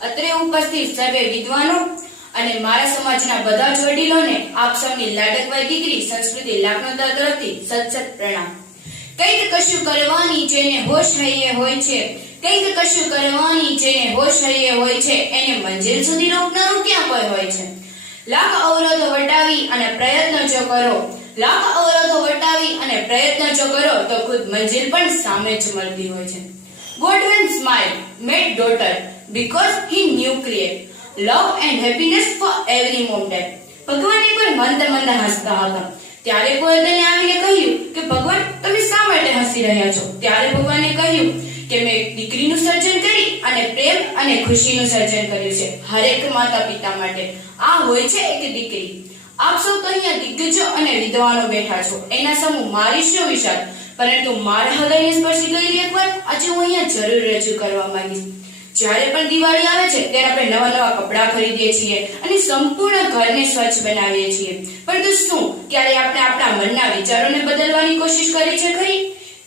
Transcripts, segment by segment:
અત્રે ઉપસ્થિત સર્વે વિદ્વાનો અને મારા સમાજના બધા જ વડીલોને આપ સૌની લાડકવાઈ દીકરી સંસ્કૃતિ લાખનોતા તરફથી સત પ્રણામ. કંઈક કશું કરવાની જેને હોશ હૈયે હોય છે, કંઈક કશું કરવાની જેને હોશ હૈયે હોય છે, એને મંજિલ સુધી રોકનારું ક્યાં કોઈ હોય છે. લાખ અવરોધો વટાવી અને પ્રયત્ન જો કરો, લાખ અવરોધો વટાવી અને પ્રયત્ન જો કરો તો ખુદ મંજિલ પણ સામે જ મળતી હોય છે. Godwin smiled, made daughter, because he knew create love and happiness for every moment. ભગવાન એક વાર મંદ હસતા હતા. ત્યારે કોઈ તેને આવીને કહ્યું કે ભગવાન તમે શા માટે હસી રહ્યા છો? ત્યારે ભગવાને કહ્યું કે મેં એક દીકરીનું સર્જન કરી અને પ્રેમ અને ખુશીનું સર્જન કર્યું છે હરેક માતા પિતા માટે. આ હોય છે એક દીકરી. આપ સૌ તો અહીંયા દિગ્ગજો અને વિદ્વાનો બેઠા છો, એના સમૂહ મારી શું વિચાર, પરંતુ મારા હૃદયને સ્પર્શી ગયેલી એક વાત આજે હું અહીંયા જરૂર રજૂ કરવા માંગીશ. જ્યારે પણ દિવાળી આવે છે ત્યારે આપણે નવા કપડાં ખરીદીએ છીએ અને સંપૂર્ણ ઘરને સ્વચ્છ બનાવીએ છીએ, પરંતુ શું ક્યારે આપણે આપણા મનના વિચારોને બદલવાની કોશિશ કરી છે ખરી?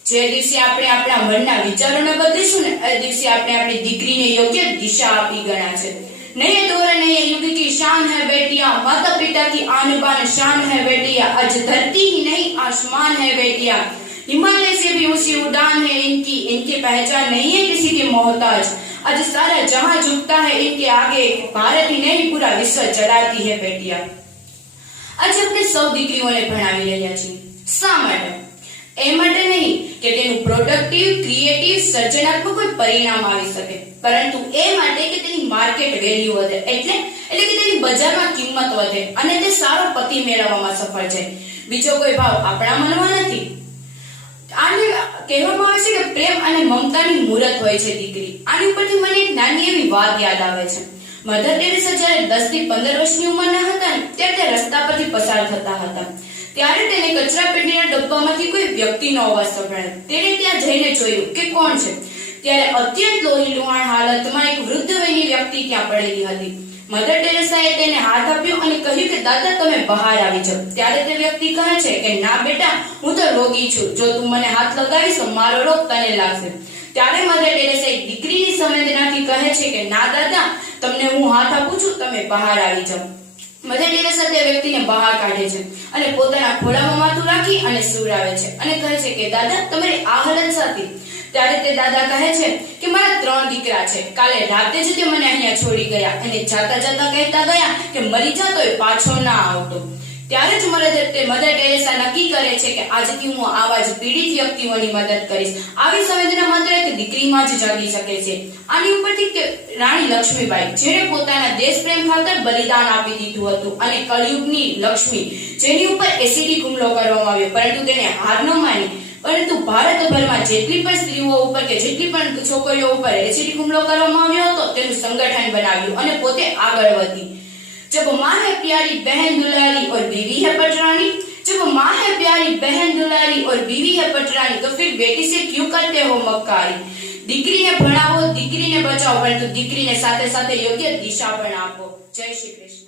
જે દિવસે આપણે આપણા મનના વિચારોને બદલીશું ને એ દિવસે આપણે આપણી દીકરીને યોગ્ય દિશા આપી ગણા છે. नए दौर नए युग की शान है बेटियां, माता पिता की आन बान शान है बेटियां, आज धरती ही नहीं आसमान है बेटियां, हिमालय से भी ऊंची उड़ान है इनकी, इनकी पहचान नहीं है किसी की मोहताज, आज सारा जहां झुकता है इनके आगे, भारत ही नहीं पूरा विश्व चलाती है बेटियां. आज આપણે સૌ દીકરીઓને ભણાવી રહ્યા છીએ. શા માટે? એ માટે નહીં કે તેનું પ્રોડક્ટિવ, ક્રિએટિવ, સર્જનાત્મક કોઈ પરિણામ આવી શકે, પરંતુ એ માટે કે તેની માર્કેટ વેલ્યુ વધે, એટલે કે તેની બજારમાં કિંમત વધે અને તે સારો પતિ મેળવવામાં સફળ જાય. બીજો કોઈ ભાવ આપણા મનમાં નથી. આને કહેવામાં આવે છે કે પ્રેમ અને મમતાની મૂરત હોય છે દીકરી. આની ઉપરથી મને એક નાની એવી વાત યાદ આવે છે. મધર ટેરેસા જ્યારે 10 થી 15 વર્ષની ઉંમરના હતા ત્યારે તે રસ્તા પરથી પસાર થતા હતા. ત્યારે તેને કચરાપેટીના ડબ્બામાંથી કોઈ વ્યક્તિનો અવાજ સંભળાયો. તેણે ત્યાં જઈને જોયું કે કોણ છે. ત્યારે અત્યંત લોહી લુહાણ હાલતમાં એક વૃદ્ધ વયની વ્યક્તિ ત્યાં પડેલી હતી. મધર ટેરેસાએ તેને હાથ આપ્યો અને કહ્યું કે દાદા તમે બહાર આવી જાઓ. ત્યારે તે વ્યક્તિ કહે છે કે ના બેટા, હું તો રોગી છું, જો તું મને હાથ લગાવીશ તો મારો રોગ તને લાગશે. ત્યારે મધર ટેરેસા દીકરીની સંવેદનાથી કહે છે કે ના દાદા, તમને હું હાથ આપું છું, તમે બહાર આવી જાઓ. મધર ટેરેસા તે વ્યક્તિને બહાર કાઢે છે અને પોતાના ખોળામાં માથું રાખી અને સુવડાવે છે અને કહે છે કે દાદા તમારી આ હાલત સાથી. ત્યારે તે દાદા કહે છે કે મારા 3 દીકરા છે, કાલે રાતે જ તે મને અહીંયા છોડી ગયા અને જાતા કહેતા ગયા કે મરી જા તોય પાછો ના આવતો. ત્યારે જ મધર ટેરેસા નક્કી કરે છે કે આજથી હું આવા જ પીડિત વ્યક્તિઓની મદદ કરીશ. આવી સંવેદના માત્ર એક દીકરીમાં જ જાગી શકે છે. આની ઉપરથી કે રાણી લક્ષ્મીબાઈ, જેણે પોતાના દેશ પ્રેમ ખાતર બલિદાન આપી દીધું હતું, અને કળિયુગની લક્ષ્મી, જેની ઉપર એસિડિક હુમલો કરવામાં આવ્યો, પરંતુ તેણે હાર ન માની, પરંતુ ભારતભરમાં જેટલી પણ સ્ત્રીઓ ઉપર કે જેટલી પણ છોકરીઓ ઉપર એસિડિક હુમલો કરવામાં આવ્યો હતો તેનું સંગઠન બનાવ્યું અને પોતે આગળ વધી. जब माँ है प्यारी बहन दुलारी और बीवी है पटरानी, जब माँ है प्यारी बहन दुलारी और बीवी है पटरानी, तो फिर बेटी से क्यों करते हो मक्कारी. દીકરીને ભણાવો, દીકરીને બચાવો, પરંતુ દીકરીને સાથે સાથે યોગ્ય દિશા પણ આપો. જય શ્રી કૃષ્ણ.